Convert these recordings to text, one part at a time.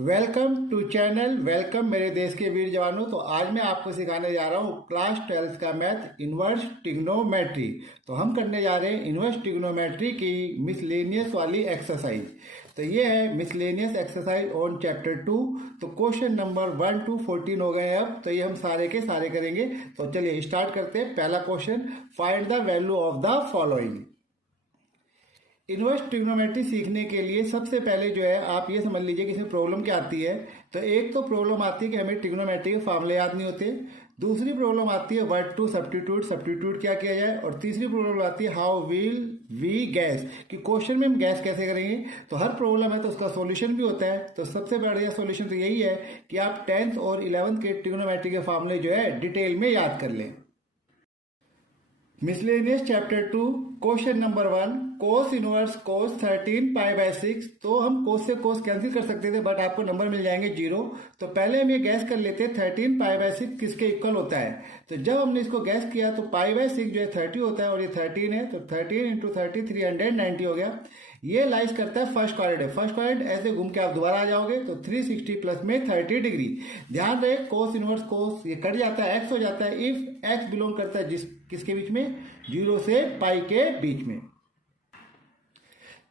Welcome to channel welcome मेरे देश के वीर जवानों। तो आज मैं आपको सिखाने जा रहा हूँ क्लास 12 का मैथ इन्वर्स ट्रिग्नोमेट्री। तो हम करने जा रहे हैं इन्वर्स ट्रिग्नोमेट्री की मिसलेनियस वाली एक्सरसाइज। तो ये है मिसलेनियस एक्सरसाइज ऑन चैप्टर 2। तो क्वेश्चन नंबर 1 to 14 हो गए हैं अब। तो ये हम सारे के सारे करेंगे। तो चलिए स्टार्ट करते हैं। पहला question, find the value of the following. Inverse trigonometry सीखने के लिए सबसे पहले जो है आप ये समझ लीजिए कि इसमें प्रॉब्लम क्या आती है। तो एक तो प्रॉब्लम आती है कि हमें ट्रिग्नोमेट्री के फार्मूले याद नहीं होते। दूसरी प्रॉब्लम आती है व्हाट टू सब्स्टिट्यूट, सब्स्टिट्यूट क्या किया जाए। और तीसरी प्रॉब्लम आती है हाउ विल वी गैस, कि क्वेश्चन में हम गैस कैसे करेंगे। तो हर प्रॉब्लम है तो उसका सॉल्यूशन भी होता है। तो सबसे बढ़िया सॉल्यूशन तो यही है कि आप 10th और 11th के ट्रिग्नोमेट्री के फार्मूले जो है डिटेल में याद कर लें। Miscellaneous chapter 2 question number 1, cos inverse cos 13 pi by 6। तो हम कोस से कोस कैंसिल कर सकते थे बट आपको नंबर मिल जाएंगे 0। तो पहले हम ये गैस कर लेते हैं 13 पाई बाय 6 किसके इक्वल होता है। तो जब हमने इसको गैस किया तो पाई बाय 6 जो है 30 होता है और ये 13 है। तो 13 इंटू 30 390 हो गया। ये लाइज करता है फर्स्ट क्वाड्रेंट है। फर्स्ट क्वाड्रेंट ऐसे घूम के आप दोबारा आ जाओगे तो 360 प्लस में 30 डिग्री। ध्यान रहे कोस इनवर्स कोस ये कट जाता है, एक्स हो जाता है इफ एक्स बिलोंग करता है किसके बीच में, 0 से पाई के बीच में।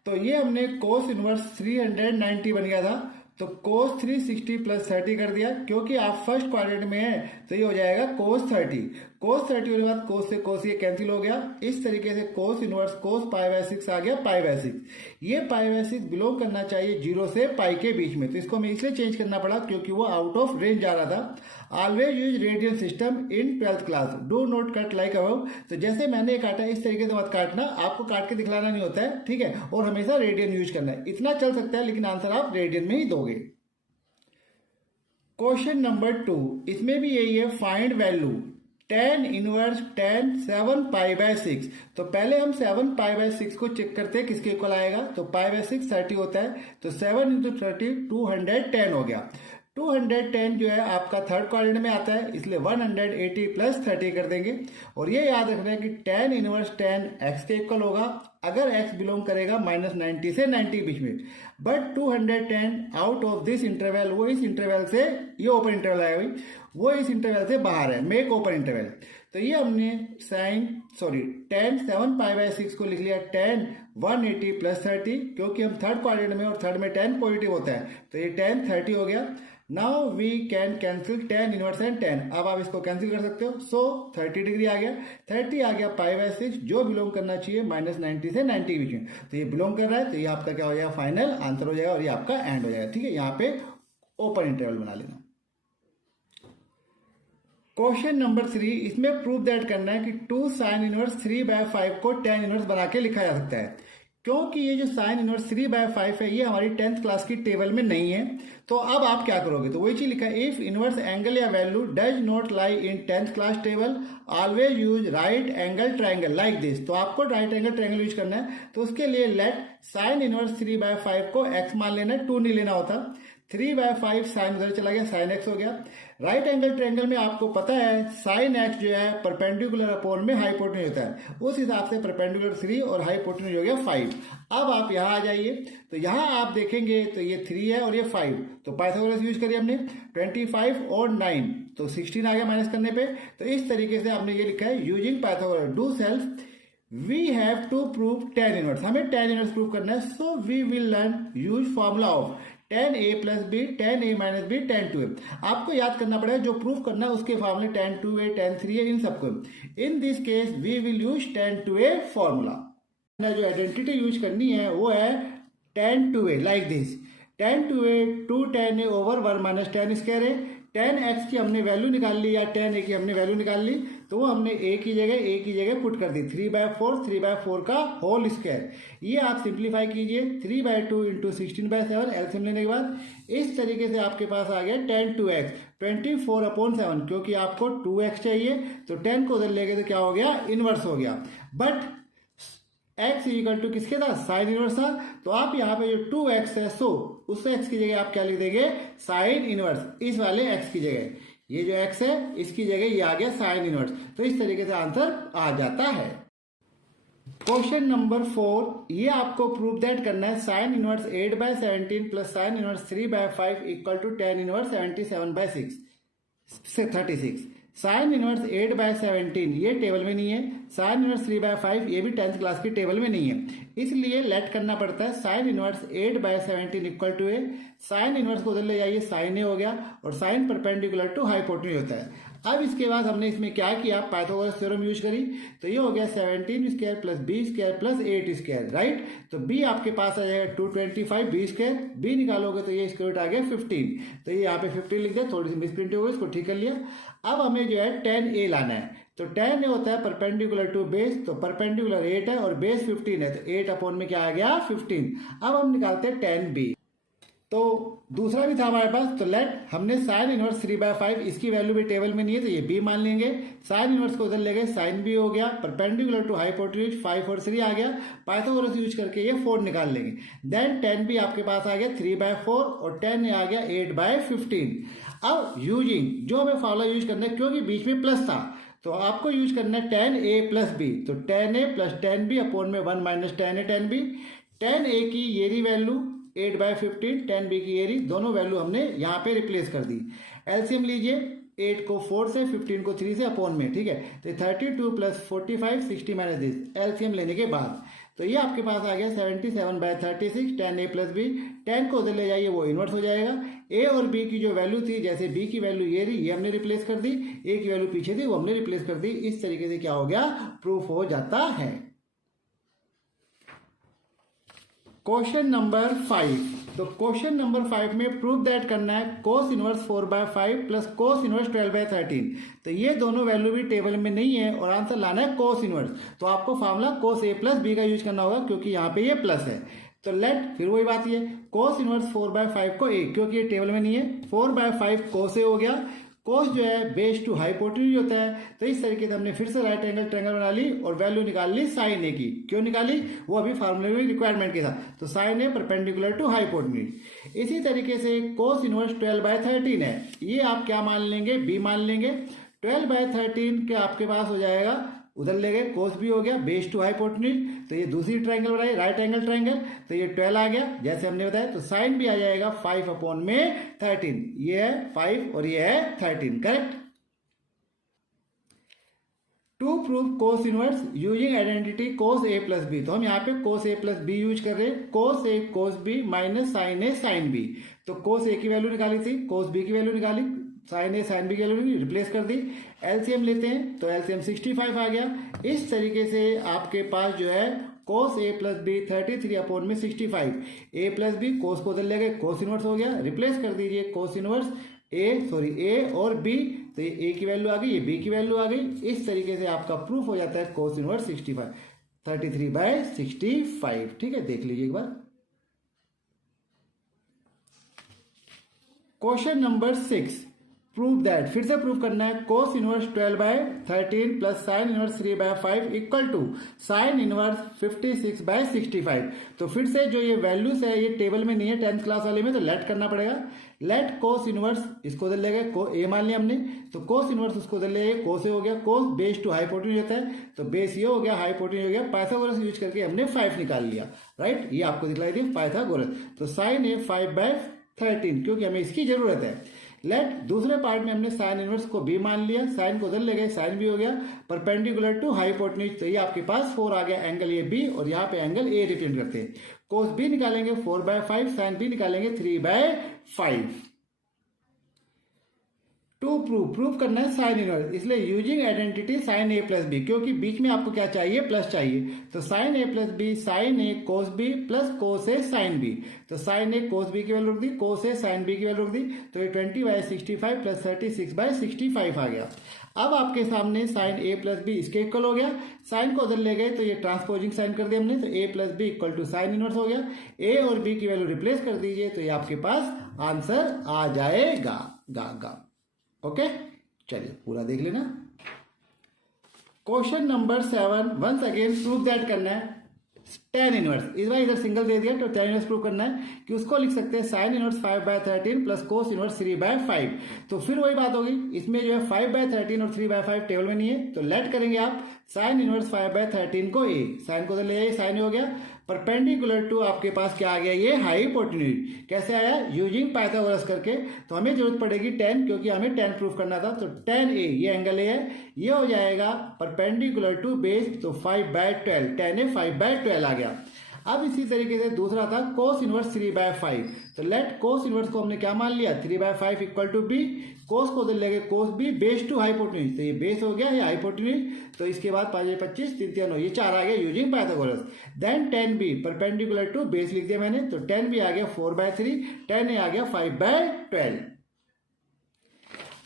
तो ये हमने कोस इनवर्स 390 बन गया था। तो कोस 360 प्लस 30 कर दिया क्योंकि आप फर्स्ट क्वाड्रेंट में है। तो ये हो जाएगा कोस 30। कोस 30 होने के बाद कोस से कोस ये कैंसिल हो गया। इस तरीके से cos inverse cos pi by 6 आ गया पाई बाय 6। ये पाई बाय 6 बिलोंग करना चाहिए 0 से पाई के बीच में। तो इसको हमें इसलिए चेंज करना पड़ा क्योंकि वो आउट ऑफ रेंज जा रहा था। Always use radian system in 12th class, do not cut like above. तो जैसे मैंने काटा इस तरीके से मत काटना, आपको काट के दिखलाना नहीं होता है, ठीक है। और हमेशा रेडियन यूज करना है। इतना चल सकता है लेकिन आंसर आप रेडियन में ही दोगे। क्वेश्चन नंबर 2, इसमें भी यही है, find value tan inverse tan 7 pi by 6। तो पहले हम 7 पाई बाय 6 को चेक करते हैं किसके इक्वल आएगा। तो पाई बाय 6 30 होता है। तो 7 इंटू 30 210 हो गया। 210 जो है आपका थर्ड क्वाड्रेंट में आता है, इसलिए 180 प्लस 30 कर देंगे। और ये याद रखना है कि tan इनवर्स tan x के इक्वल होगा अगर x बिलोंग करेगा -90 से 90 बीच में। But 210 out of this interval, वो इस इंटरवल से, ये ओपन इंटरवल आएगा भाई, वो इस इंटरवल से बाहर है, मेक ओपन इंटरवल। तो ये हमने tan 7 पाई बाय 6 को लिख लिया tan 180 प्लस 30 क्योंकि हम थर्ड क्वाड्रेंट में और थर्ड में tan पॉजिटिव होता है। तो ये tan 30 हो गया। Now we can cancel tan inverse and tan। अब आप इसको कैंसिल कर सकते हो। सो 30 डिग्री आ गया, 30 आ गया पाई बाय 6 जो बिलोंग करना चाहिए -90 से 90 के बीच में। तो ये बिलोंग कर रहा है। तो ये आपका क्या हो जाएगा, फाइनल आंसर हो जाएगा और ये आपका एंड हो जाएगा, ठीक है। यहाँ पे ओपन इंटरवल बना लेना। क्वेश्चन नंबर 3, इसमें प्रूफ दैट करना है कि 2 साइन इनवर्स 3 बाय 5 को tan इनवर्स बना के लिखा जा सकता है। क्योंकि ये जो साइन इनवर्स 3 बाय 5 है ये हमारी 10th क्लास की टेबल में नहीं है। तो अब आप क्या करोगे, तो वही चीज लिखा है, इफ इनवर्स एंगल या value does not lie in 10th class table always use right angle triangle like this. तो आपको राइट एंगल ट्राइंगल यूज करना है। तो उसके लिए लेट साइन इनवर्स 3 बाय 5 को x मान लेना है, 2 नहीं लेना होता। 3 बाय 5 साइन उधर चला गया, साइन x हो गया। राइट एंगल ट्रायंगल में आपको पता है साइन x जो है परपेंडिकुलर अपॉन में हाइपोटेन्यूज होता है, उस हिसाब से परपेंडिकुलर 3 और हाइपोटेन्यूज हो गया 5। अब आप यहाँ आ जाइए। तो यहाँ आप देखेंगे तो ये 3 है और ये 5। तो पाइथागोरस यूज करिए हमने 25 और 9, तो 16 आ गया माइनस करने पे। तो इस तरीके से आपने ये लिखा है using Pythagoras do self we have to prove tan inverse. हमें tan इनवर्स प्रूव करना है। So we will learn use formula of tan a plus b tan a minus b tan 2a। आपको याद करना पड़ेगा जो प्रूफ करना है उसके फॉर्मूले tan 2a tan 3a इन सबको। In this case we will use tan 2a formula. जो आइडेंटिटी यूज करनी है वो है tan 2a like this, tan 2a 2 tan a over 1 minus tan square है। tan x की हमने वैल्यू निकाल ली या tan a की हमने वैल्यू निकाल ली, तो वो हमने a की जगह पुट कर दी 3/4 का होल स्क्वायर। ये आप सिंप्लीफाई कीजिए 3/2 इंटू 16/7 एलसीएम लेने के बाद इस तरीके से आपके पास आ गया tan 2x 24/7 क्योंकि आपको 2x चाहिए। तो 10 को उधर ले गए तो क्या हो गया, इनवर्स हो गया। बट x इक्वल टू किसके था, साइन इनवर्स था। तो आप यहाँ पे जो 2x है सो उस x की जगह आप क्या लिख देंगे, साइन इनवर्स, इस वाले x की जगह। ये जो x है इसकी जगह ये आ गया साइन इनवर्स। तो इस तरीके से आंसर आ जाता है। क्वेश्चन नंबर 4, ये आपको प्रूव दैट करना है sine inverse 8/17 plus sine inverse 3/5 equal to tan inverse 36 sine inverse 8/17 ये टेबल में नहीं है, साइन इनवर्स 3/5 ये भी 10th क्लास की टेबल में नहीं है, इसलिए लेट करना पड़ता है sine inverse 8/17 equal to a. Sine inverse को उधर ले जाइए, साइन ए हो गया, और साइन परपेंडिकुलर टू हाइपोटेन्यूज होता है। अब इसके बाद हमने इसमें क्या किया, पाइथागोरस थ्योरम यूज करी, तो ये हो गया 17 square plus b square plus 8 square, right. तो बी आपके पास आ जाएगा 225, बी स्क्वायर, बी निकालोगे तो ये स्क्वायर रूट आ गया 15, तो ये यहाँ पे 15 लिख दिया, थोड़ी सी मिसप्रिंट हो गई, इसको ठीक कर लिया। अब हमें जो है 10a लाना है, तो 10 होता है परपेंडिकुलर टू बेस, तो परपेंडिकुलर 8 है और बेस 15 है, तो 8 अपॉन में क्या आ गया 15। अब हम निकालते हैं 10b, तो दूसरा भी था हमारे पास, तो लेट हमने साइन इनवर्स 3/5, इसकी वैल्यू भी टेबल में नहीं है तो ये b मान लेंगे, साइन इनवर्स को उधर ले गए, साइन b हो गया, परपेंडिकुलर टू हाइपोटेन्यूज 5 और 3 आ गया, पाइथागोरस यूज करके ये 4 निकाल लेंगे, देन 10b आपके पास आ गया 3/4 और 10 आ गया 8/15। अब यूजिंग जो हमें फॉर्मूला यूज करना है, क्योंकि बीच में प्लस था तो आपको यूज करना है 10a प्लस b, तो 10a प्लस 10b अपॉन में 1 माइनस 10a 10b, 10a की ये रही वैल्यू 8/15, 10b की ये रही, दोनों वैल्यू हमने यहाँ पे रिप्लेस कर दी। एलसीएम लीजिए, 8 को 4 से, 15 को 3 से अपॉन में, ठीक है, तो 32 प्लस 45 60 माइनस दिस, एलसीएम लेने के बाद तो ये आपके पास आ गया 77/36, 10a प्लस b, 10 को उधर ले जाइए वो इन्वर्स हो जाएगा, a और b की जो वैल्यू थी, जैसे b की वैल्यू ये रही, ये हमने रिप्लेस कर दी, a की वैल्यू पीछे थी वो हमने रिप्लेस कर दी, इस तरीके से क्या हो गया, प्रूफ हो जाता है। क्वेश्चन नंबर 5, तो क्वेश्चन नंबर 5 में प्रूव दैट करना है cos inverse 4/5 plus cos inverse 12/13, तो ये दोनों वैल्यू भी टेबल में नहीं है और आंसर लाना है कोस इनवर्स, तो आपको formula cos a plus b का यूज करना होगा, क्योंकि यहाँ पे ये प्लस है, तो लेट फिर वही बात ये कोस इनवर्स 4/5 को ए, क्योंकि ये टेबल में नहीं है, 4/5 कोस ए हो गया, कोस जो है बेस टू हाइपोटेन्यूज होता है, तो इस तरीके से हमने फिर से राइट एंगल ट्रायंगल बना ली और वैल्यू निकाल ली साइन ए की, क्यों निकाली, वो अभी फार्मूले में रिक्वायरमेंट के साथ, तो sine a perpendicular to hypotenuse. इसी तरीके से कोस इनवर्स 12/13 है, ये आप क्या मान लेंगे, बी मान लेंगे, 12/13 के आपके पास हो जाएगा, उधर ले गए कोस भी हो गया बेस टू हाइपोटेन्यूज, तो ये दूसरी ट्रायंगल बनाई राइट एंगल ट्रायंगल, तो ये 12 आ गया जैसे हमने बताया, तो साइन भी आ जाएगा 5 अपॉन में 13, ये है 5 और ये है 13, correct. To prove cos inverse using identity cos a plus b, तो हम यहाँ पे cos a plus b use कर रहे हैं, cos a cos b minus sine a sine b, तो कोस ए की वैल्यू निकाली थी, कोस बी की वैल्यू निकाली, साइन ए साइन बी की वैल्यू रिप्लेस कर दी, एलसीएम लेते हैं तो एलसीएम 65 आ गया। इस तरीके से आपके पास जो है कोस ए प्लस बी 33 अपॉन में 65, ए प्लस बी कोस को उधर ले गए, कोस इनवर्स हो गया, रिप्लेस कर दीजिए कोस इनवर्स ए और बी, तो ये ए की वैल्यू आ गई, ये बी की वैल्यू आ गई, इस तरीके से आपका प्रूफ हो जाता है कोस इनवर्स 65 33/65, ठीक है, देख लीजिए एक बार। क्वेश्चन नंबर 6, प्रूव दैट, फिर से प्रूव करना है cos inverse 12/13 plus sine inverse 3/5 equal to sine inverse 56/65, तो फिर से जो ये वैल्यूज है ये टेबल में नहीं है 10th क्लास वाले में, तो लेट करना पड़ेगा, लेट कोस इनवर्स, इसको उधर ले गए, ए मान लिया हमने, तो कोस इनवर्स उसको उधर ले गए, कोस ए हो गया, कोस बेस टू हाइपोटेन्यूज होता है, तो बेस ये हो गया, हाइपोटेन्यूज हो गया, पाइथागोरस यूज करके हमने 5 निकाल लिया, राइट, ये आपको दिखलाई दी पाइथागोरस, तो साइन ए 5/13, क्योंकि हमें इसकी जरूरत है। लेट दूसरे पार्ट में हमने साइन इनवर्स को बी मान लिया, साइन को उधर ले गए, साइन भी हो गया, परपेंडिकुलर टू हाइपोटेन्यूज, तो ये आपके पास 4 आ गया, एंगल ये बी और यहाँ पे एंगल ए रिप्रेजेंट करते हैं, कोस बी निकालेंगे 4/5, साइन बी निकालेंगे 3/5। टू प्रूव करना है साइन इनवर्स, इसलिए यूजिंग आइडेंटिटी साइन ए प्लस बी, क्योंकि बीच में आपको क्या चाहिए, प्लस चाहिए, तो साइन ए प्लस बी, साइन ए कोस बी प्लस कोस ए साइन बी, तो साइन ए कोस बी की वैल्यू रख दी, कोस ए साइन बी की वैल्यू रख दी, तो ये 20/65 प्लस 36/65 आ गया। अब आपके सामने साइन ए प्लस बी इसके इक्वल हो गया, साइन को उधर ले गए तो ये ट्रांसपोजिंग साइन कर दिया हमने, तो A plus B equal to sine inverse हो गया, ए और बी की वैल्यू रिप्लेस कर दीजिए, तो ये आपके पास आंसर आ जाएगा, गा। ओके, चलिए पूरा देख लेना। Question number 7, once again prove that करना है टेन इनवर्स, इस बार इधर सिंगल दे दिया तो टेन इनवर्स प्रूव करना है कि उसको लिख सकते हैं sine inverse 5/13 plus cos inverse 3/5। तो फिर वही बात होगी, इसमें जो है 5/13 और 3/5 टेबल में नहीं है, तो लेट करेंगे आप साइन इनवर्स 5/13 को ए, साइन को तो ले आइए, साइन हो गया, परपेंडिकुलर टू आपके पास क्या आ गया, ये हाइपोटेन्यूज। कैसे आया, यूजिंग पाइथागोरस करके। तो हमें जरूरत पड़ेगी 10, क्योंकि हमें 10 प्रूफ करना था। तो 10a, ये एंगल ए है, ये हो जाएगा परपेंडिकुलर टू बेस, तो 5/12, 10a 5/12 आ गया। अब इसी तरीके से दूसरा था कोस इनवर्स 3/5। तो लेट कोस इनवर्स को हमने क्या मान लिया, 3/5 इक्वल टू बी, कोस को लेंगे cos b base to hypotenuse, तो ये बेस हो गया, ये हाइपोटेन्यूज। तो इसके बाद 5 25 3 3 9, ये 4 आ गया using Pythagoras. Then 10b perpendicular to base लिख दिया मैंने, तो 10b आ गया 4/3, 10a आ गया 5/12।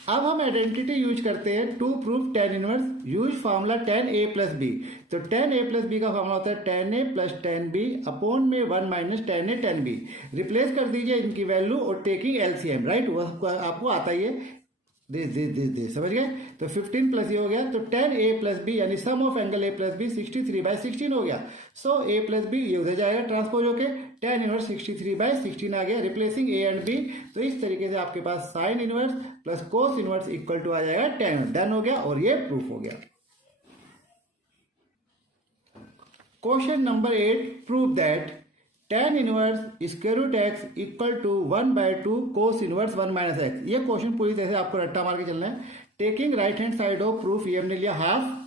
अब हम आइडेंटिटी यूज करते हैं to proof tan inverse, use formula tan a plus b. तो tan a प्लस बी का फॉर्मूला होता है tan a plus tan b upon में 1 minus tan a tan b। Replace कर दीजिए इनकी वैल्यू और टेकिंग एलसीएम, राइट, वो आपको आता ही है, दिस समझ गए। तो 15 प्लस ये हो गया, तो tan a प्लस बी यानी sum of angle a plus B 63/16 हो गया। सो a प्लस बी ये उधर जाएगा ट्रांसपोज होके, tan इनवर्स 63/16 आ गया, रिप्लेसिंग a एंड b। तो इस तरीके से आपके पास sine inverse plus cos inverse equal to आ जाएगा tan। डन हो गया और ये प्रूफ हो गया। Question number 8, prove that tan inverse square root x equal to 1/2 cos inverse 1 minus x. ये क्वेश्चन पूरी तरह से आपको रट्टा मार के चलना है। Taking right hand side of proof, ये हमने लिया half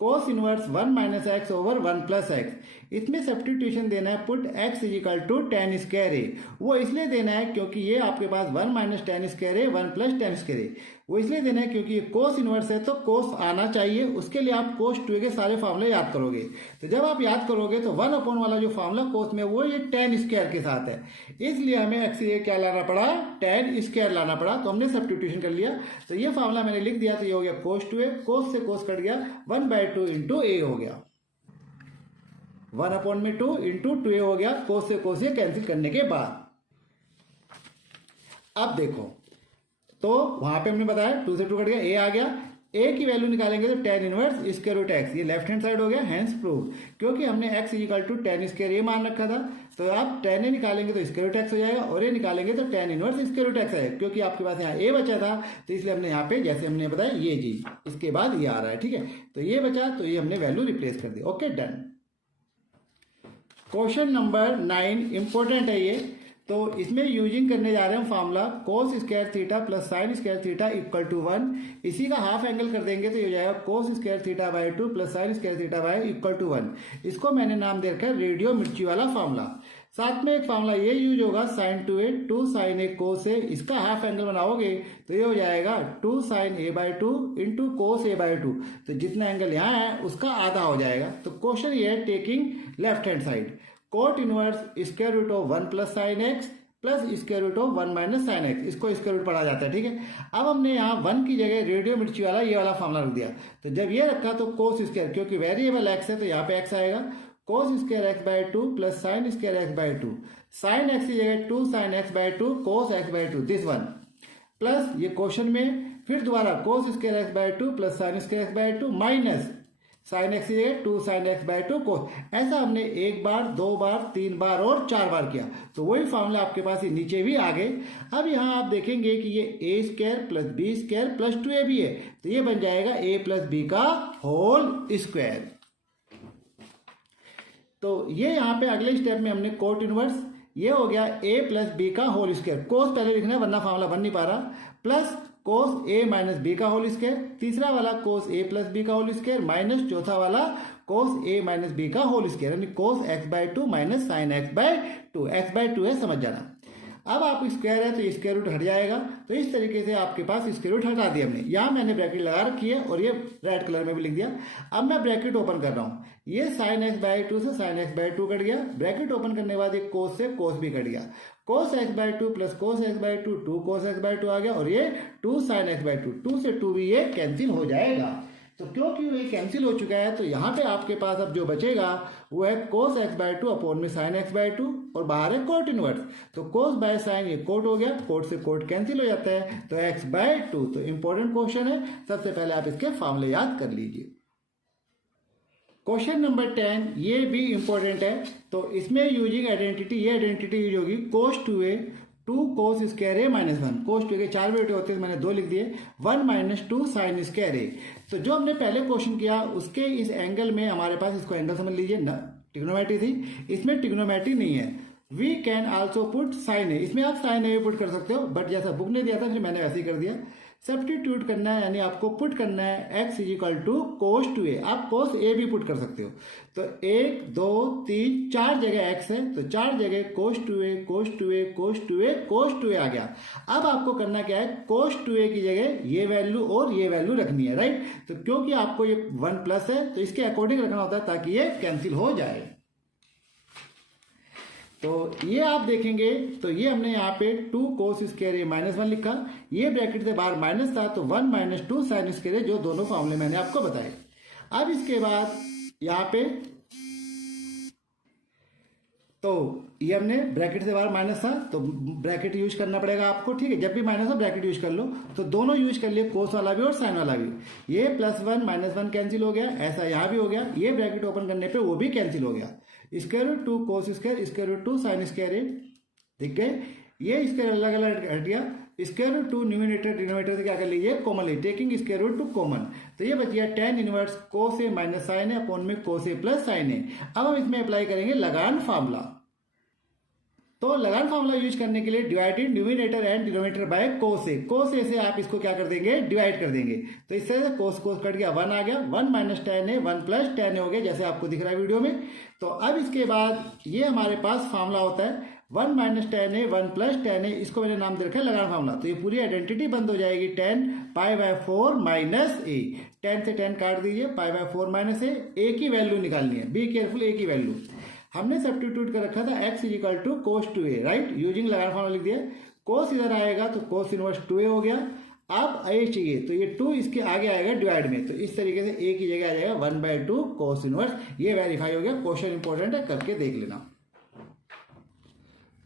cos inverse 1 minus x over 1 plus x. इसमें सब्स्टिट्यूशन देना है, put x is equal to tan square a. वो इसलिए देना है क्योंकि ये आपके पास 1 minus tan square a 1 plus tan square a, वो इसलिए देना है क्योंकि कोस इनवर्स है तो कोस आना चाहिए। उसके लिए आप कोस 2 के सारे फॉर्मूले याद करोगे। तो जब आप याद करोगे तो 1 अपॉन वाला जो फॉर्मूला कोस में वो ये tan स्क्वायर के साथ है, इसलिए हमें x ये क्या लाना पड़ा, tan स्क्वायर लाना पड़ा। तो हमने सब्स्टिट्यूशन कर लिया, तो ये फॉर्मूला मैंने लिख दिया, तो ये हो गया कोस 2a, कोस से कोस कट गया, 1/2 इंटू a हो गया, 1/2 इंटू 2a हो गया, कोस से कोस ये कैंसिल करने के बाद। अब देखो, तो वहां पे हमने बताया 2 से 2 कट गया, a आ गया, a की वैल्यू निकालेंगे तो tan inverse square root x, ये लेफ्ट हैंड साइड हो गया, हैंस प्रूव, क्योंकि हमने x equal to tan square ये मान रखा था। तो आप tan a निकालेंगे तो स्क्वायर रूट एक्स हो जाएगा, और a निकालेंगे तो tan inverse square root x आएगा, क्योंकि आपके पास यहाँ a बचा था, तो इसलिए हमने यहाँ पे जैसे हमने बताया ये चीज, इसके बाद ये आ रहा है, ठीक है। तो ये बचा, तो ये हमने वैल्यू रिप्लेस कर दी, okay done. Question number 9 important है ये, तो इसमें यूजिंग करने जा रहे हैं formula cos square theta plus sine square theta equal to 1। इसी का हाफ एंगल कर देंगे तो ये हो जाएगा cos square theta by 2 plus sine square theta by equal to 1। इसको मैंने नाम दे रखा है रेडियो मिर्ची वाला फॉर्मूला। साथ में एक फॉर्मूला ये यूज होगा साइन 2a 2 साइन ए कोस ए, इसका हाफ एंगल बनाओगे तो ये हो जाएगा 2 sine a by 2 into cos a by 2। तो जितना एंगल यहाँ है उसका आधा हो जाएगा। तो क्वेश्चन ये है taking left hand side, cot inverse square root of 1 plus sine x plus square root of 1 minus sine x, इसको स्क्वायर रूट पढ़ा जाता है, ठीक है। अब हमने यहाँ 1 की जगह रेडियो मिर्ची वाला ये वाला फॉर्मूला रख दिया। तो जब ये रखा तो कोस स्क्वायर, क्योंकि वेरिएबल एक्स है तो यहाँ पे एक्स आएगा, cos square x by 2 plus sine square x by 2, sine x की जगह 2 sine x by 2 cos x by 2, this one, plus ये क्वेश्चन में फिर दोबारा cos square x by 2 plus sine square x by 2 minus sine x की जगह 2 sine x by 2 कोस। ऐसा हमने 1 बार 2 बार 3 बार और 4 बार किया, तो वही फॉर्मूला आपके पास ये नीचे भी आ गए। अब यहाँ आप देखेंगे कि ये a square plus b square plus 2a भी है, तो ये बन जाएगा a प्लस बी का होल स्क्वायर। तो ये यहाँ पे अगले स्टेप में हमने कोट इनवर्स, ये हो गया a प्लस बी का होल स्क्वायर, कोस पहले लिखना है वरना फॉर्मूला बन नहीं पा रहा, plus cos a minus b का होल स्क्वायर, तीसरा वाला कोस a प्लस बी का होल स्क्वायर माइनस चौथा वाला कोस a माइनस बी का होल स्क्वायर, यानी cos x by 2 minus sine x by 2, x by 2 है समझ जाना। अब आप स्क्वायर है तो स्क्वायर रूट हट जाएगा, तो इस तरीके से आपके पास स्क्वायर रूट हटा दिया हमने। यहाँ मैंने ब्रैकेट लगा रखी है और ये रेड कलर में भी लिख दिया। अब मैं ब्रैकेट ओपन कर रहा हूँ, ये साइन एक्स बाय 2 से साइन एक्स बाय 2 कट गया, ब्रैकेट ओपन करने के बाद एक कोस से कोस भी कट गया, cos x by 2 plus cos x by 2 2 cos x by 2 आ गया, और ये 2 साइन एक्स बाय 2, 2 से 2 भी ये कैंसिल हो जाएगा। तो क्योंकि ये कैंसिल हो चुका है तो यहाँ पे आपके पास अब जो बचेगा वो है कोस एक्स बाय 2 अपॉन में साइन एक्स बाय 2 और बाहर है कोट इनवर्स, तो कोस बाय साइन ये कोट हो गया, कोट से कोट कैंसिल हो जाता है, तो एक्स बाय 2। तो इंपॉर्टेंट क्वेश्चन है, सबसे पहले आप इसके फॉर्मूले याद कर लीजिए। क्वेश्चन नंबर 10 ये भी इंपॉर्टेंट है। तो इसमें यूजिंग आइडेंटिटी, ये आइडेंटिटी यूज होगी cos 2a 2 cos square a minus 1। cos 2a के 4 बेटे होते हैं, मैंने 2 लिख दिए। 1 माइनस 2 साइन स्क्वायर a। तो जो हमने पहले क्वेश्चन किया उसके इस एंगल में हमारे पास, इसको एंगल समझ लीजिए, ट्रिग्नोमेट्री थी, इसमें ट्रिग्नोमेट्री नहीं है। We can also put sine a, इसमें आप साइन ए पुट कर सकते हो, बट जैसा बुक ने दिया था फिर मैंने वैसे ही कर दिया। सब्स्टिट्यूट करना है, यानी आपको पुट करना है x is equal to cos 2a। आप कोस ए भी पुट कर सकते हो। तो 1 2 3 4 जगह x है, तो 4 जगह कोस 2a कोस 2a कोस 2a कोस 2a आ गया। अब आपको करना क्या है, कोस 2a की जगह ये वैल्यू और ये वैल्यू रखनी है, राइट। तो क्योंकि आपको ये 1 प्लस है तो इसके अकॉर्डिंग रखना होता है ताकि ये कैंसिल हो जाए। तो ये आप देखेंगे तो ये हमने यहाँ पे 2 कोस स्क्वायर ए माइनस 1 लिखा, ये ब्रैकेट से बाहर माइनस था तो 1 माइनस 2 साइन स्क्वायर ए, जो दोनों फॉर्मूले मैंने आपको बताए। अब इसके बाद यहाँ पे तो ये हमने ब्रैकेट से बाहर माइनस था तो ब्रैकेट यूज करना पड़ेगा आपको, ठीक है। जब भी माइनस हो ब्रैकेट यूज कर लो। तो दोनों यूज कर लिए, कोस वाला भी और साइन वाला भी। ये +1 -1 कैंसिल हो गया, ऐसा यहाँ भी हो गया। ये ब्रैकेट ओपन करने पे वो भी कैंसिल हो गया। Square root 2 cos square, square root 2 sine square a, ठीक है। ये स्क्वायर अलग अलग हट गया। स्क्वायर रूट 2 न्यूमिनेटर डिनोमिनेटर से क्या कर लीजिए, कॉमन ले, टेकिंग स्क्वायर रूट 2 कॉमन। तो ये बच गया tan इनवर्स कोस ए माइनस साइन ए अपॉन में कोस ए प्लस साइन ए। अब हम इसमें अप्लाई करेंगे लगान फार्मूला। तो लगान फार्मूला यूज करने के लिए divided numerator and denominator by cos a. Cos a से आप इसको क्या कर देंगे, डिवाइड कर देंगे। तो इस तरह से कोस कोस कट गया, 1 आ गया। 1 माइनस tan ए 1 प्लस tan ए हो गया, जैसे आपको दिख रहा है वीडियो में। तो अब इसके बाद ये हमारे पास फार्मूला होता है 1 माइनस tan ए 1 प्लस tan ए, इसको मैंने नाम दे रखा है लगान फार्मूला। तो ये पूरी आइडेंटिटी बंद हो जाएगी, tan π/4 माइनस ए। tan से tan काट दीजिए, π/4 माइनस ए की वैल्यू निकालनी है, बी केयरफुल, ए की वैल्यू हमने सब्स्टिट्यूट कर रखा था x is equal to cos 2a, right. Using लगान फार्मूला लिख दिया। कोस इधर आएगा तो कोस इनवर्स 2a हो गया। अब a चाहिए तो ये 2 इसके आगे आएगा डिवाइड में, तो इस तरीके से a की जगह आ जाएगा 1/2 कोस इनवर्स। ये वेरीफाई हो गया। क्वेश्चन इंपॉर्टेंट है, करके देख लेना।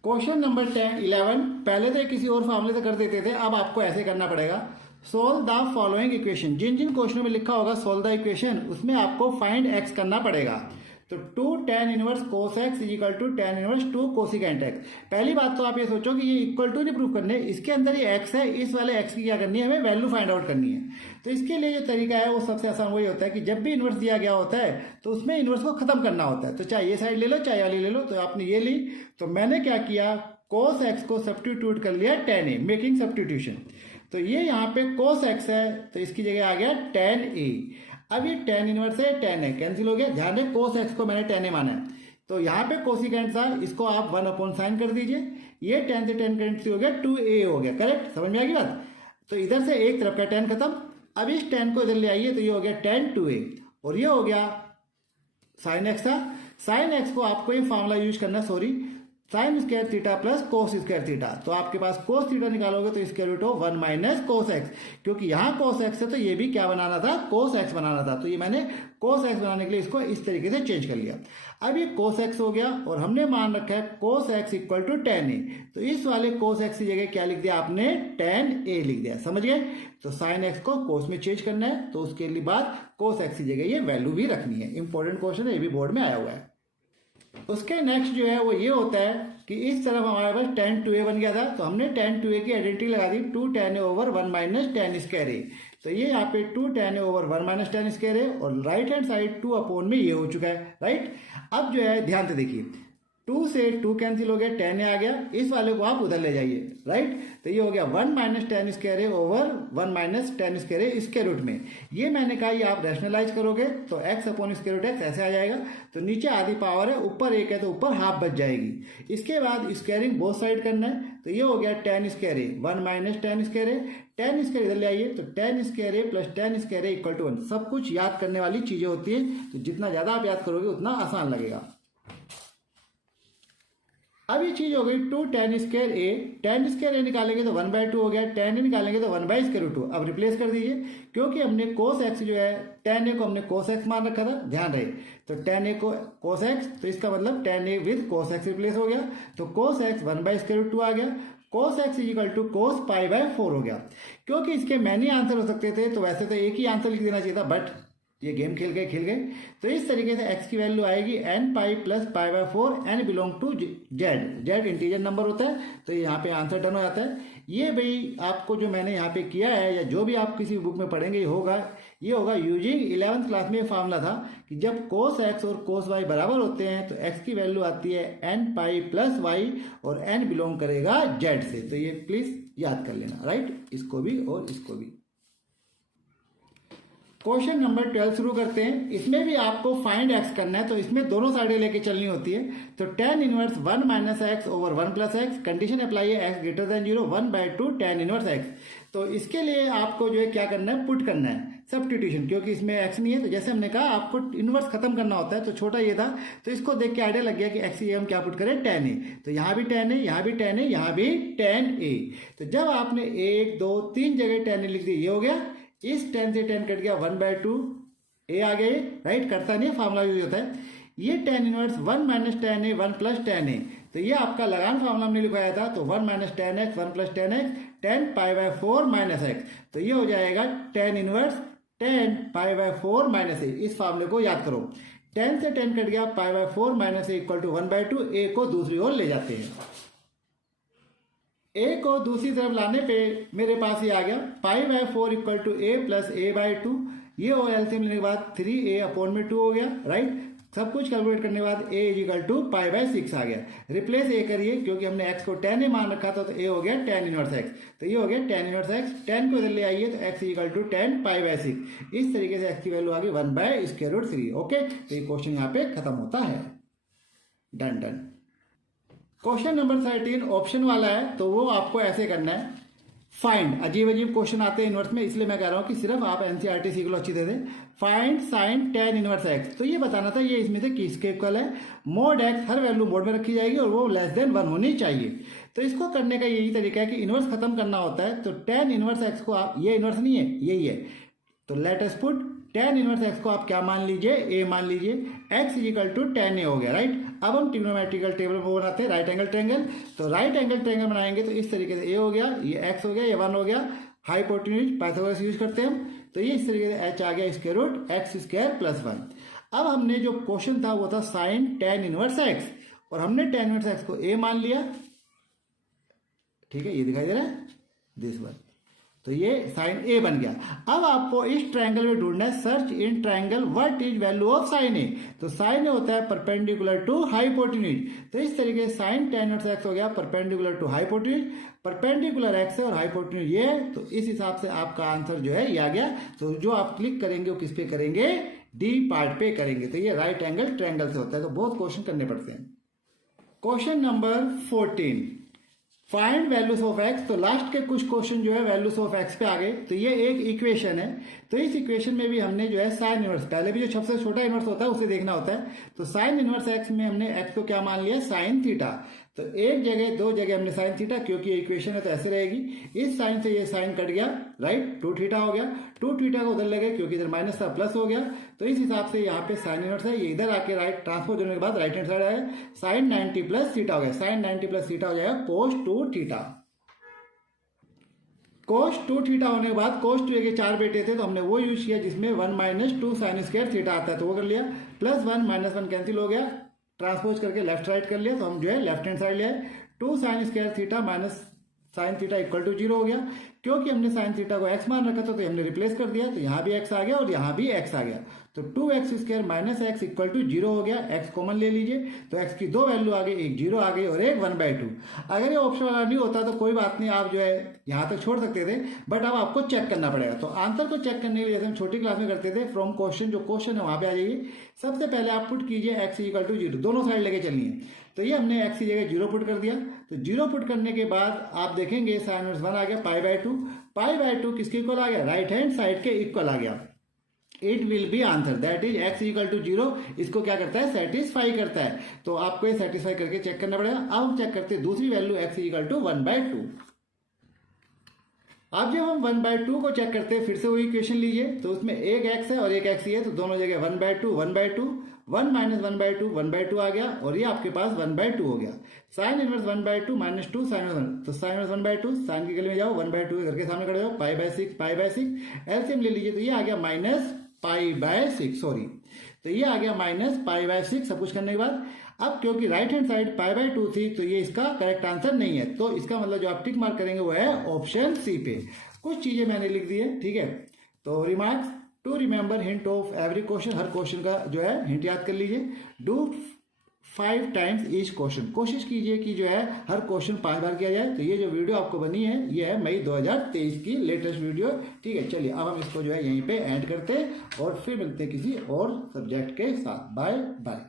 क्वेश्चन नंबर 11, पहले तो किसी और फार्मूले से कर देते थे, अब आपको ऐसे करना पड़ेगा। सोल्व द फॉलोइंग इक्वेशन, जिन जिन क्वेश्चनों में लिखा होगा सोल्व द इक्वेशन, उसमें आपको फाइंड x करना पड़ेगा। तो 2 tan inverse cos x is equal to tan inverse 2 cosecant x। पहली बात तो आप ये सोचो कि ये इक्वल टू नहीं प्रूव करने, इसके अंदर ये x है, इस वाले x की क्या करनी है, हमें वैल्यू फाइंड आउट करनी है। तो इसके लिए जो तरीका है वो सबसे आसान वही होता है कि जब भी इनवर्स दिया गया होता है तो उसमें इनवर्स को खत्म करना होता है। तो चाहे ये साइड ले लो चाहे वाली ले लो। तो आपने ये ली, तो मैंने क्या किया, कोस x को सब्स्टिट्यूट कर लिया tan ए, मेकिंग सब्स्टिट्यूशन। तो ये यहाँ पे कोस x है तो इसकी जगह आ गया tan ए। अब ये tan इनवर्स है, tan है, कैंसिल हो गया। ध्यान दें कोस x को मैंने tan ए माना है, तो यहाँ पे कोसिकेंट था, इसको आप 1/sin कर दीजिए। ये tan से tan कैंसिल हो गया, 2a हो गया, करेक्ट। समझ में आ गई बात। तो इधर से एक तरफ का tan खत्म। अब इस tan को इधर ले आइए तो ये हो गया tan 2a और ये हो गया sin x था। sin x को आपको ये फार्मूला यूज करना, sorry, sine square theta plus cos square theta. तो आपके पास कोस थीटा निकालोगे तो square root of 1 minus cos x, क्योंकि यहाँ कोस एक्स है तो ये भी क्या बनाना था, कोस एक्स बनाना था। तो ये मैंने कोस एक्स बनाने के लिए इसको इस तरीके से चेंज कर लिया। अब ये कोस एक्स हो गया और हमने मान रखा है cos x equal to tan a. तो इस वाले कोस एक्स की जगह क्या लिख दिया आपने, tan ए लिख दिया, समझ गए। तो साइन एक्स को कोस में चेंज करना है, तो उसके लिए बाद कोस एक्स की जगह ये वैल्यू भी रखनी है। इंपॉर्टेंट क्वेश्चन है, ये भी बोर्ड में आया हुआ है। उसके नेक्स्ट जो है वो ये होता है कि इस तरफ हमारे पास tan 2a बन गया था, तो हमने tan 2a की आइडेंटिटी लगा दी 2 tan a over 1 minus tan square a. तो ये यहाँ पे 2 tan a over 1 minus tan square a और राइट हैंड साइड 2 अपॉन में ये हो चुका है, राइट। अब जो है ध्यान से देखिए, 2 से 2 कैंसिल हो गया, tan a आ गया, इस वाले को आप उधर ले जाइए, राइट। तो ये हो गया 1 माइनस tan स्क्वायर ए ओवर 1 माइनस tan स्क्वायर ए स्क्वायर रूट में। ये मैंने कहा ये आप रैशनलाइज करोगे तो x upon square root x ऐसे आ जाएगा। तो नीचे आधी पावर है, ऊपर एक है तो ऊपर हाफ बच जाएगी। इसके बाद स्क्वायरिंग बोथ साइड करना है, तो ये हो गया tan square a 1 minus tan square a. tan square इधर ले आइए तो tan square a plus tan square a equal to 1। सब कुछ याद करने वाली चीजें होती है, तो जितना ज्यादा आप याद करोगे उतना आसान लगेगा। अब ये चीज हो गई 2 tan स्क्वायर ए निकालेंगे तो 1/2 हो गया, tan ए निकालेंगे तो 1/√2। अब रिप्लेस कर दीजिए, क्योंकि हमने कोस एक्स जो है tan ए को हमने कोस एक्स मान रखा था, ध्यान रहे। तो tan ए को कोस एक्स, तो इसका मतलब tan a with cos x replace हो गया, तो कोस एक्स 1/√2 आ गया। Cos x is equal to cos π/4 हो गया। क्योंकि इसके मैनी आंसर हो सकते थे तो वैसे तो एक ही आंसर लिख देना चाहिए था, बट ये गेम खेल गए। तो इस तरीके से x की वैल्यू आएगी n pi plus pi by 4, n belong to z integer number होता है। तो यहाँ पे आंसर डन हो जाता है। ये भाई आपको जो मैंने यहाँ पे किया है या जो भी आप किसी बुक में पढ़ेंगे ये होगा यूजिंग 11th क्लास में फार्मूला था कि जब cos x और cos y बराबर होते हैं तो x की वैल्यू आती है n पाई प्लस y और n बिलोंग करेगा z से। तो ये प्लीज याद कर लेना, राइट, इसको भी और इसको भी। क्वेश्चन नंबर 12 शुरू करते हैं। इसमें भी आपको फाइंड x करना है, तो इसमें दोनों साइडें लेके चलनी होती है। तो tan inverse 1 minus x over 1 plus x, condition apply है x greater than 0, 1/2 tan inverse x। तो इसके लिए आपको जो है क्या करना है, पुट करना है सब्स्टिट्यूशन, क्योंकि इसमें x नहीं है। तो जैसे हमने कहा आपको इनवर्स खत्म करना होता है, तो छोटा ये था, तो इसको देख के आइडिया लग गया कि x हम क्या पुट करें, tan a। तो यहाँ भी tan a, यहाँ भी tan a, यहाँ भी tan a। तो जब आपने 1 2 3 जगह tan a लिख दी, ये हो गया, इस 10 से 10 कट गया, 1/2 a आ गया, राइट, करता नहीं, फार्मूला यूज होता है। ये tan inverse 1 minus tan a 1 plus tan a, तो ये आपका लगान फार्मूला हमने लिखवाया था। तो 1 minus tan x 1 plus tan x, tan pi by 4 minus x। तो ये हो जाएगा tan inverse 10 pi by 4 minus a। इस फार्मूले को याद करो, 10 से 10 कट गया, pi by 4 minus a equal to 1/2, a को दूसरी ओर ले जाते हैं। a को दूसरी तरफ लाने पे मेरे पास ये आ गया, pi by 4 equal to a plus a by 2। ये हो एलसीएम लेने के बाद 3a अपॉन में 2 हो गया, राइट। सब कुछ कैलकुलेट करने के बाद a is equal to pi by 6 आ गया। रिप्लेस a करिए, क्योंकि हमने x को tan a मान रखा था, तो a हो गया tan इनवर्स x। तो ये हो गया tan इनवर्स x, tan को इधर ले आइए तो x is equal to tan pi by 6। इस तरीके से x की वैल्यू आ गई 1/√3। ओके, तो ये क्वेश्चन यहाँ पे खत्म होता है। डन। क्वेश्चन नंबर 13 ऑप्शन वाला है, तो वो आपको ऐसे करना है, फाइंड। अजीब क्वेश्चन आते हैं इनवर्स में, इसलिए मैं कह रहा हूं कि सिर्फ आप एनसीईआरटी सीख लो अच्छी तरह से। Find sign tan inverse x, तो ये बताना था ये इसमें से किसके इक्वल है। मोड x हर वैल्यू मोड में रखी जाएगी और वो लेस देन 1 होनी चाहिए। तो इसको करने का यही तरीका है कि इनवर्स खत्म करना होता है। तो tan इनवर्स x को आप, ये इनवर्स नहीं है, यही है, तो let us put tan inverse x को आप क्या मान लीजिए, a मान लीजिए, x is equal to tan a हो गया, राइट। अब हम ट्रिग्नोमेट्रिकल टेबल बनाते हैं, राइट एंगल ट्रायंगल। तो राइट एंगल ट्रायंगल बनाएंगे तो इस तरीके से a हो गया, ये x हो गया, ये 1 हो गया, हाइपोटेन्यूज पाइथागोरस यूज करते हैं हम। तो ये इस तरीके से h आ गया square root x square plus 1। अब हमने जो क्वेश्चन था वो था साइन tan इनवर्स x, और हमने tan इनवर्स x को a मान लिया, ठीक है, ये दिखाई दे रहा है, दिस वन। तो ये साइन a बन गया। अब आपको इस ट्रायंगल में ढूंढना है, search in triangle what is value of sine a। तो साइन a होता है परपेंडिकुलर टू हाइपोटेन्यूज। तो इस तरीके से साइन tan इनवर्स x हो गया perpendicular to hypotenuse, perpendicular x है और हाइपोटेन्यूज ये है। तो इस हिसाब से आपका आंसर जो है ये आ गया। तो जो आप क्लिक करेंगे वो किस पे करेंगे, डी पार्ट पे करेंगे। तो ये राइट एंगल ट्रायंगल से होता है। तो बहुत क्वेश्चन करने पड़ते हैं। Question number 14, find values of x। तो लास्ट के कुछ क्वेश्चन जो है वैल्यूज ऑफ x पे आ गए। तो ये एक इक्वेशन है, तो इस इक्वेशन में भी हमने जो है साइन इनवर्स, पहले भी जो सबसे छोटा इनवर्स होता है उसे देखना होता है। तो साइन इनवर्स x में हमने x को क्या मान लिया, साइन थीटा। तो एक जगह दो जगह हमने साइन थीटा, क्योंकि इक्वेशन है तो ऐसे रहेगी। इस साइन से ये साइन कट गया, राइट, 2 थीटा हो गया। 2 थीटा को उधर लगे क्योंकि इधर माइनस था, प्लस हो गया। तो इस हिसाब से यहाँ पे साइन इनवर्स है, ये इधर आके राइट ट्रांसपोज होने के बाद राइट हैंड साइड आया, साइन 90 प्लस थीटा हो गया। साइन 90 प्लस थीटा हो जाएगा कोस 2 थीटा। कोस 2 थीटा होने के बाद कोस 2 के 4 बेटे थे, तो हमने वो यूज किया जिसमें 1 माइनस 2 साइन स्क्वायर थीटा आता है, तो वो कर लिया। प्लस 1 माइनस 1 कैंसिल हो गया, ट्रांसपोज करके लेफ्ट राइट कर लिया, तो हम जो है लेफ्ट हैंड साइड लिया, 2 sine square theta minus sine theta equal to 0 हो गया। क्योंकि हमने साइन थीटा को x मान रखा था तो हमने रिप्लेस कर दिया, तो यहाँ भी x आ गया और यहाँ भी x आ गया। तो 2x square minus x equal to 0 हो गया। x कॉमन ले लीजिए, तो x की 2 वैल्यू आ गई, एक 0 आ गई और एक 1/2। अगर ये ऑप्शन वाला नहीं होता तो कोई बात नहीं, आप जो है यहाँ तक छोड़ सकते थे, बट अब आपको चेक करना पड़ेगा। तो आंसर को चेक करने के लिए जैसे हम छोटी क्लास में करते थे, फ्रॉम क्वेश्चन, जो क्वेश्चन है वहां पे आ जाइए। सबसे पहले आप पुट कीजिए x इक्वल टू 0, दोनों साइड लेके चलिए। तो ये हमने x की जगह 0 पुट कर दिया। तो 0 पुट करने के बाद आप देखेंगे साइन इनवर्स 1 आ गया, पाई बाय 2। पाई बाय 2 किसके इक्वल आ गया, राइट हैंड साइड के इक्वल आ गया। It will be answer, that is x equal to 0। इसको क्या करता है, सेटिस्फाई करता है। तो आपको ये सेटिस्फाई करके चेक करना पड़ेगा। अब हम चेक करते हैं दूसरी वैल्यू x इक्वल टू 1/2। अब जब हम 1/2 को चेक करते हैं, फिर से वही इक्वेशन लीजिए। तो उसमें एक x है और एक x ही है, तो दोनों जगह 1/2 1/2, 1 माइनस 1/2 1/2 आ गया और ये आपके पास 1/2 हो गया। Sine inverse 1/2 minus 2 sine inverse, तो साइन इनवर्स 1/2, साइन की गले में जाओ, 1/2 घर के सामने खड़े हो, पाई बाय 6 एलसीएम ले लीजिए, तो ये आ गया माइनस π/6, सॉरी। तो ये आ गया -π/6 सब कुछ करने के बाद। अब क्योंकि राइट हैंड साइड π/2 थी तो ये इसका करेक्ट आंसर नहीं है, तो इसका मतलब जो आप टिक मार्क करेंगे वो है ऑप्शन सी पे। कुछ चीजें मैंने लिख दी है, ठीक है। तो remarks, to remember hint of every question, हर क्वेश्चन का जो है हिंट याद कर लीजिए। डू 5 टाइम्स ईच क्वेश्चन, कोशिश कीजिए कि जो है हर क्वेश्चन 5 बार किया जाए। तो ये जो वीडियो आपको बनी है ये है मई 2023 की लेटेस्ट वीडियो, ठीक है। चलिए अब हम इसको जो है यहीं पे एंड करते हैं और फिर मिलते हैं किसी और सब्जेक्ट के साथ। Bye bye.